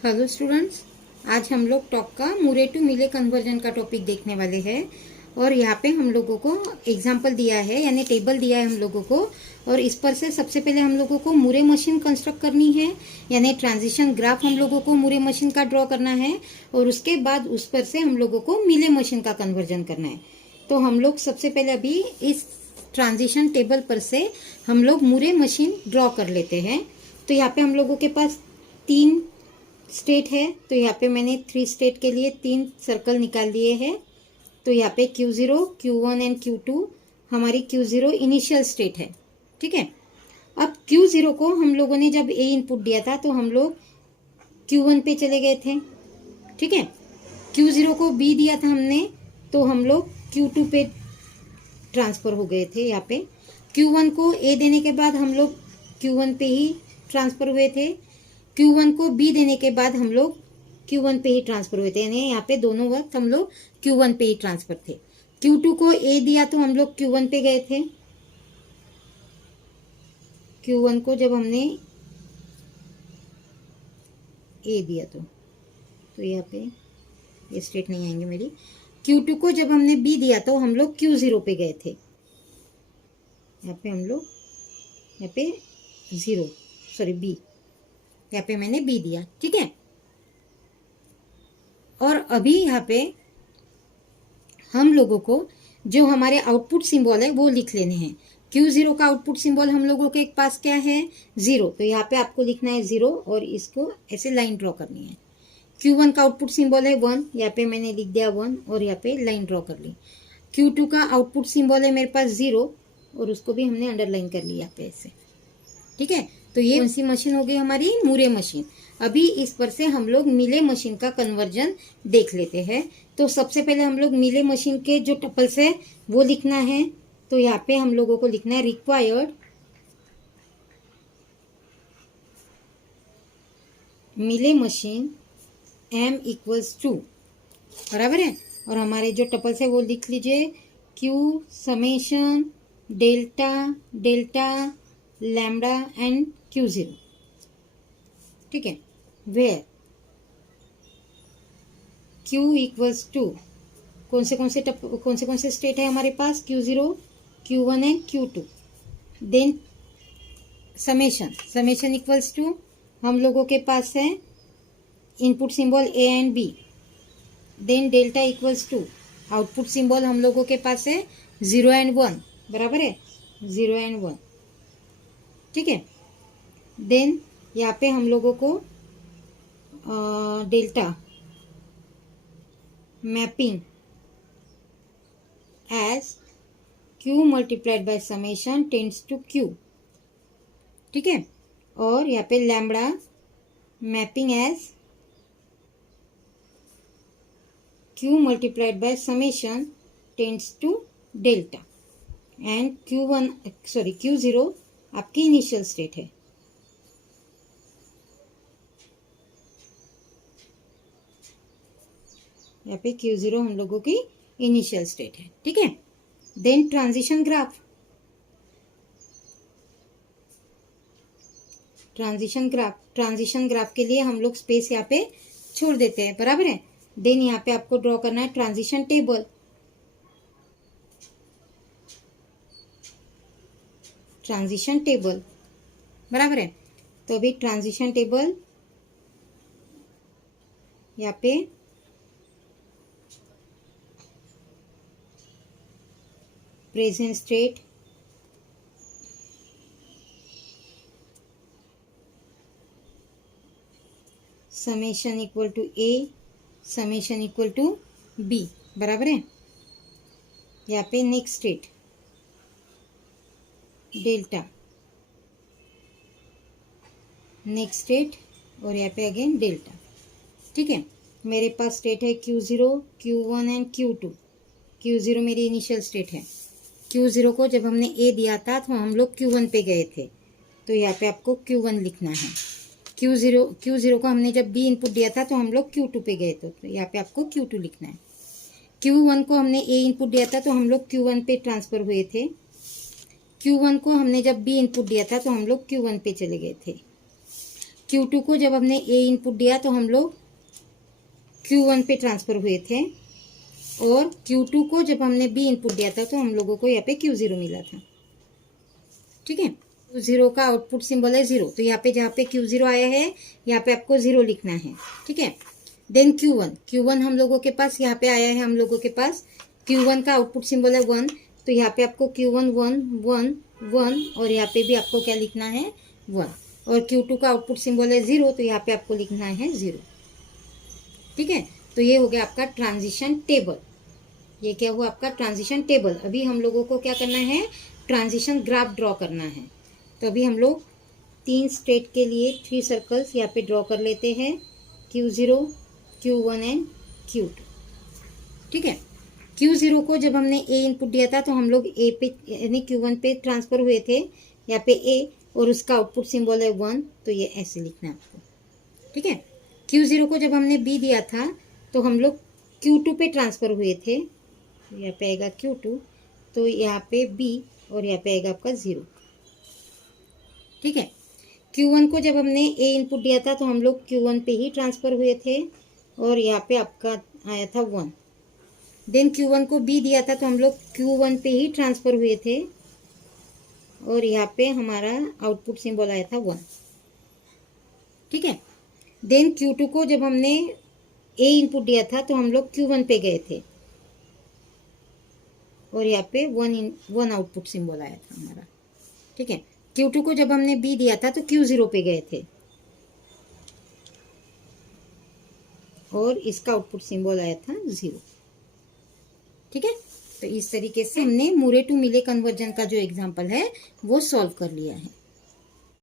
Hello students, आज हम लोग टॉक का मूरे टू मिले कन्वर्जन का टॉपिक देखने वाले हैं। और यहाँ पे हम लोगों को एग्जाम्पल दिया है, यानी टेबल दिया है हम लोगों को। और इस पर से सबसे पहले हम लोगों को मूरे मशीन कंस्ट्रक्ट करनी है, यानी ट्रांजिशन ग्राफ हम लोगों को मूरे मशीन का ड्रॉ करना है। और उसके बाद उस पर से हम लोगों को मिले मशीन का कन्वर्जन करना है। तो हम लोग सबसे पहले अभी इस ट्रांजिशन टेबल पर से हम लोग मूरे मशीन ड्रॉ कर लेते हैं। तो यहाँ पे हम लोगों के पास 3 स्टेट है, तो यहाँ पे मैंने 3 स्टेट के लिए 3 सर्कल निकाल दिए हैं। तो यहाँ पे Q0, Q1 एंड Q2 हमारी Q0 इनिशियल स्टेट है। ठीक है। अब Q0 को हम लोगों ने जब A इनपुट दिया था तो हम लोग Q1 पे चले गए थे। ठीक है। Q0 को B दिया था हमने, तो हम लोग Q2 पे ट्रांसफर हो गए थे। यहाँ पे Q1 को A देने के बाद हम लोग Q1 पे ही ट्रांसफर हुए थे। Q1 को B देने के बाद हम लोग Q1 पे ही ट्रांसफर हुए थे, यानी यहाँ पे दोनों वक्त हम लोग Q1 पे ही ट्रांसफर थे। Q2 को A दिया तो हम लोग Q1 पे गए थे। Q1 को जब हमने A दिया तो यहाँ पे ये स्टेट नहीं आएंगे मेरी। Q2 को जब हमने B दिया तो हम लोग Q0 पे गए थे। यहाँ पे हम लोग यहाँ पे B, यहाँ पे मैंने B दिया। ठीक है। और अभी यहाँ पे हम लोगों को जो हमारे आउटपुट सिंबल है वो लिख लेने हैं। Q0 का आउटपुट सिंबल हम लोगों के पास क्या है? 0। तो यहाँ पे आपको लिखना है 0 और इसको ऐसे लाइन ड्रॉ करनी है। Q1 का आउटपुट सिंबल है 1, यहाँ पे मैंने लिख दिया 1 और यहाँ पे लाइन ड्रॉ कर ली। Q2 का आउटपुट सिंबल है मेरे पास 0 और उसको भी हमने अंडरलाइन कर लिया यहाँ पे ऐसे। ठीक है। तो ये कौन सी मशीन हो गई? हमारी मूरे मशीन। अभी इस पर से हम लोग मिले मशीन का कन्वर्जन देख लेते हैं। तो सबसे पहले हम लोग मिले मशीन के जो टपल्स है वो लिखना है। तो यहाँ पे हम लोगों को लिखना है रिक्वायर्ड मिले मशीन M इक्वल्स 2, बराबर है। और हमारे जो टपल्स है वो लिख लीजिए Q summation delta delta lambda and Q0। ठीक है। वेयर Q इक्वल्स 2, कौन से स्टेट है हमारे पास? Q0, Q1 and Q2। Then summation equals 2 हम लोगों के पास है input symbol A and B। Then delta equals 2 output symbol हम लोगों के पास है 0 एंड 1, बराबर है, 0 एंड 1। ठीक है। देन यहाँ पे हम लोगों को delta mapping as Q multiplied by summation tends to Q। ठीक है। और यहाँ पे lambda mapping as Q multiplied by summation tends to delta. And Q0 आपकी इनिशियल स्टेट है। यहाँ पे Q0 हम लोगों की इनिशियल स्टेट है। ठीक है। देन ट्रांजिशन ग्राफ के लिए हम लोग स्पेस यहाँ पे छोड़ देते हैं, बराबर है। देन यहाँ पे आपको ड्रॉ करना है ट्रांजिशन टेबल, बराबर है। तो अभी ट्रांजिशन टेबल यहाँ पे present state, summation equal to A, summation equal to B, बराबर है। यहाँ पे next state delta, next state और यहाँ पे अगेन डेल्टा। ठीक है। मेरे पास स्टेट है Q0, Q1 and Q2। Q0 मेरी इनिशियल स्टेट है। Q0 को जब हमने A दिया था तो हम लोग Q1 पे गए थे, तो यहाँ पे आपको Q1 लिखना है। Q0 को हमने जब B इनपुट दिया था तो हम लोग Q2 पे गए थे, तो यहाँ पे आपको Q2 लिखना है। Q1 को हमने A इनपुट दिया था तो हम लोग Q1 पे ट्रांसफर हुए थे। Q1 को हमने जब B इनपुट दिया था तो हम लोग Q1 पे चले गए थे। Q2 को जब हमने A इनपुट दिया तो हम लोग Q1 पे ट्रांसफर हुए थे, और Q2 को जब हमने B इनपुट दिया था तो हम लोगों को यहाँ पे Q0 मिला था। ठीक है, Q0 का आउटपुट सिंबल है 0, तो यहाँ पे जहाँ पे Q0 आया है यहाँ पे आपको 0 लिखना है। ठीक है, देन Q1 हम लोगों के पास यहाँ पे आया है, हम लोगों के पास Q1 का आउटपुट सिंबल है 1, तो यहाँ पे आपको Q1 1 1 1, और यहाँ पे भी आपको क्या लिखना है 1, और Q2 का आउटपुट सिंबल है 0, तो यहाँ पे आपको लिखना है 0। ठीक है, तो ये हो गया आपका ट्रांजिशन टेबल। ये क्या हुआ आपका ट्रांजिशन टेबल। अभी हम लोगों को क्या करना है, ट्रांजिशन ग्राफ ड्रॉ करना है। तो अभी हम लोग 3 स्टेट के लिए 3 सर्कल्स यहाँ पे ड्रॉ कर लेते हैं, Q0, Q1 एंड Q2। ठीक है, Q0 को जब हमने A इनपुट दिया था तो हम लोग A पे यानी Q1 पे ट्रांसफर हुए थे, यहाँ पे A, और उसका आउटपुट सिंबल है 1, तो ये ऐसे लिखना है आपको। ठीक है, Q0 को जब हमने B दिया था तो हम लोग Q2 पे ट्रांसफर हुए थे, यहाँ पे आएगा Q2, तो यहाँ पे B, और यहाँ पे आएगा आपका 0। ठीक है, Q1 को जब हमने A इनपुट दिया था तो हम लोग Q1 पे ही ट्रांसफर हुए थे, और यहाँ पे आपका आया था 1। देन Q1 को B दिया था तो हम लोग Q1 पे ही ट्रांसफर हुए थे, और यहाँ पे हमारा आउटपुट सिंबल आया था 1। ठीक है, देन Q2 को जब हमने A इनपुट दिया था तो हम लोग Q1 पे गए थे, और यहाँ पे 1 आउटपुट सिंबल आया था हमारा। ठीक है, Q2 को जब हमने B दिया था तो Q0 पे गए थे, और इसका आउटपुट सिंबल आया था 0। ठीक है, तो इस तरीके से हमने मूरे टू मिले कन्वर्जन का जो एग्जाम्पल है वो सॉल्व कर लिया है।